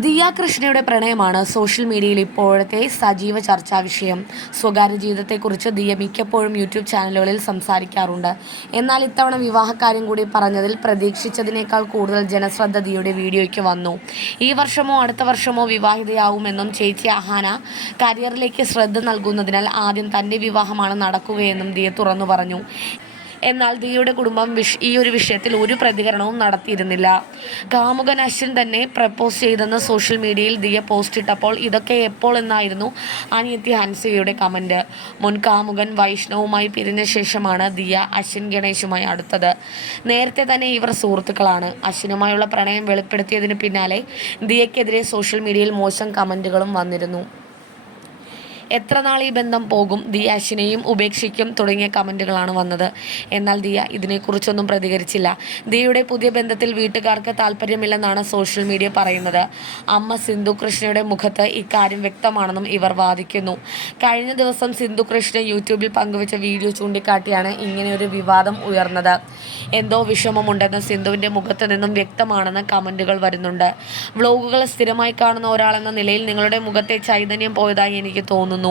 ദിയ കൃഷ്ണയുടെ പ്രണയമാണ് സോഷ്യൽ മീഡിയയിൽ ഇപ്പോഴത്തെ സജീവ ചർച്ചാ വിഷയം. സ്വകാര്യ ജീവിതത്തെക്കുറിച്ച് ദിയ മിക്കപ്പോഴും യൂട്യൂബ് ചാനലുകളിൽ സംസാരിക്കാറുണ്ട്. എന്നാൽ ഇത്തവണ വിവാഹക്കാര്യം കൂടി പറഞ്ഞതിൽ പ്രതീക്ഷിച്ചതിനേക്കാൾ കൂടുതൽ ജനശ്രദ്ധ ദിയയുടെ വീഡിയോയ്ക്ക് വന്നു. ഈ വർഷമോ അടുത്ത വർഷമോ വിവാഹിതയാവുമെന്നും ചേച്ചി അഹാന കരിയറിലേക്ക് ശ്രദ്ധ നൽകുന്നതിനാൽ ആദ്യം തന്റെ വിവാഹമാണ് നടക്കുകയെന്നും ദിയ തുറന്നു പറഞ്ഞു. എന്നാൽ ദിയുടെ കുടുംബം വിഷ ഈ ഒരു വിഷയത്തിൽ ഒരു പ്രതികരണവും നടത്തിയിരുന്നില്ല. കാമുകൻ അശ്വിൻ തന്നെ പ്രപ്പോസ് ചെയ്തെന്ന് സോഷ്യൽ മീഡിയയിൽ ദിയ പോസ്റ്റ് ഇട്ടപ്പോൾ ഇതൊക്കെ എപ്പോൾ എന്നായിരുന്നു അനിയത്തി ഹൻസികയുടെ കമന്റ് മുൻ കാമുകൻ വൈഷ്ണവുമായി പിരിഞ്ഞ ശേഷമാണ് ദിയ അശ്വിൻ ഗണേശുമായി അടുത്തത്. നേരത്തെ തന്നെ ഇവർ സുഹൃത്തുക്കളാണ്. അശ്വിനുമായുള്ള പ്രണയം വെളിപ്പെടുത്തിയതിന് പിന്നാലെ ദിയയ്ക്കെതിരെ സോഷ്യൽ മീഡിയയിൽ മോശം കമന്റുകളും വന്നിരുന്നു. എത്ര നാൾ ഈ ബന്ധം പോകും? ദിയ അശ്വിനെയും ഉപേക്ഷിക്കും തുടങ്ങിയ കമന്റുകളാണ് വന്നത്. എന്നാൽ ദിയ ഇതിനെക്കുറിച്ചൊന്നും പ്രതികരിച്ചില്ല. ദിയയുടെ പുതിയ ബന്ധത്തിൽ വീട്ടുകാർക്ക് താല്പര്യമില്ലെന്നാണ് സോഷ്യൽ മീഡിയ പറയുന്നത്. അമ്മ സിന്ധു കൃഷ്ണയുടെ മുഖത്ത് ഇക്കാര്യം വ്യക്തമാണെന്നും ഇവർ വാദിക്കുന്നു. കഴിഞ്ഞ ദിവസം സിന്ധു കൃഷ്ണ യൂട്യൂബിൽ പങ്കുവച്ച വീഡിയോ ചൂണ്ടിക്കാട്ടിയാണ് ഇങ്ങനെയൊരു വിവാദം ഉയർന്നത്. എന്തോ വിഷമമുണ്ടെന്ന് സിന്ധുവിന്റെ മുഖത്ത് നിന്നും വ്യക്തമാണെന്ന് കമന്റുകൾ വരുന്നുണ്ട്. വ്ലോഗുകൾ സ്ഥിരമായി കാണുന്ന ഒരാളെന്ന നിലയിൽ നിങ്ങളുടെ മുഖത്തെ ചൈതന്യം പോയതായി എനിക്ക് തോന്നുന്നു.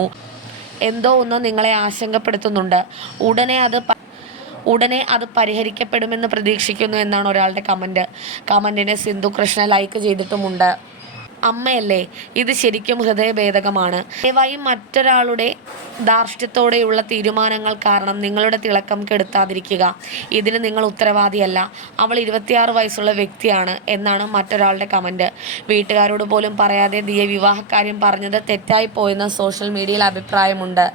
എന്തോ ഒന്ന് നിങ്ങളെ ആശങ്കപ്പെടുത്തുന്നുണ്ട്. ഉടനെ അത് ഉടനെ അത് പരിഹരിക്കപ്പെടുമെന്ന് പ്രതീക്ഷിക്കുന്നു എന്നാണ് ഒരാളുടെ കമന്റ് കമന്റിനെ സിന്ധു കൃഷ്ണ ലൈക്ക് ചെയ്തിട്ടുമുണ്ട്. അമ്മയല്ലേ? ഇത് ശരിക്കും ഹൃദയഭേദകമാണ്. ദയവായി മറ്റൊരാളുടെ ധാർഷ്ട്യത്തോടെയുള്ള തീരുമാനങ്ങൾ കാരണം നിങ്ങളുടെ തിളക്കം കെടുത്താതിരിക്കുക. ഇതിന് നിങ്ങൾ ഉത്തരവാദിയല്ല. അവൾ ഇരുപത്തിയാറ് വയസ്സുള്ള വ്യക്തിയാണ് എന്നാണ് മറ്റൊരാളുടെ കമന്റ് വീട്ടുകാരോട് പോലും പറയാതെ ദിയ വിവാഹക്കാര്യം പറഞ്ഞത് തെറ്റായി പോയെന്ന് സോഷ്യൽ മീഡിയയിൽ അഭിപ്രായമുണ്ട്.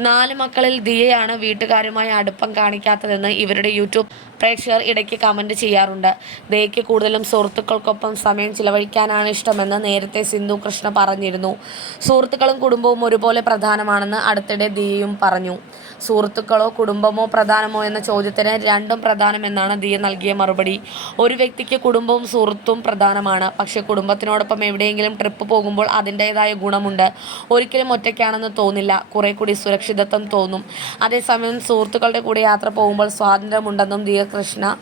നാല് മക്കളിൽ ദിയയാണ് വീട്ടുകാരുമായി അടുപ്പം കാണിക്കാത്തതെന്ന് ഇവരുടെ യൂട്യൂബ് പ്രേക്ഷകർ ഇടയ്ക്ക് കമന്റ് ചെയ്യാറുണ്ട്. ദയയ്ക്ക് കൂടുതലും സുഹൃത്തുക്കൾക്കൊപ്പം സമയം ചിലവഴിക്കാനാണ് ഇഷ്ടമെന്ന് നേരത്തെ സിന്ധു കൃഷ്ണ പറഞ്ഞിരുന്നു. സുഹൃത്തുക്കളും കുടുംബവും ഒരുപോലെ പ്രധാനമാണെന്ന് അടുത്തിടെ ദിയയും പറഞ്ഞു. സുഹൃത്തുക്കളോ കുടുംബമോ പ്രധാനമോ എന്ന ചോദ്യത്തിന് രണ്ടും പ്രധാനമെന്നാണ് ദിയ നൽകിയ മറുപടി. ഒരു വ്യക്തിക്ക് കുടുംബവും സുഹൃത്തും പ്രധാനമാണ്. പക്ഷേ കുടുംബത്തിനോടൊപ്പം എവിടെയെങ്കിലും ട്രിപ്പ് പോകുമ്പോൾ അതിന്റേതായ ഗുണമുണ്ട്. ഒരിക്കലും ഒറ്റയ്ക്കാണെന്ന് തോന്നില്ല. കുറെ കൂടി സുരക്ഷിതത്വം തോന്നും. അതേസമയം സുഹൃത്തുക്കളുടെ കൂടെ യാത്ര പോകുമ്പോൾ സ്വാതന്ത്ര്യമുണ്ടെന്നും ദിയ കൃഷ്ണ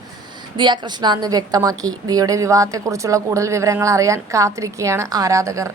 ദിയ കൃഷ്ണ എന്ന് വ്യക്തമാക്കി. ദിയയുടെ വിവാഹത്തെക്കുറിച്ചുള്ള കൂടുതൽ വിവരങ്ങൾ അറിയാൻ കാത്തിരിക്കുകയാണ് ആരാധകർ.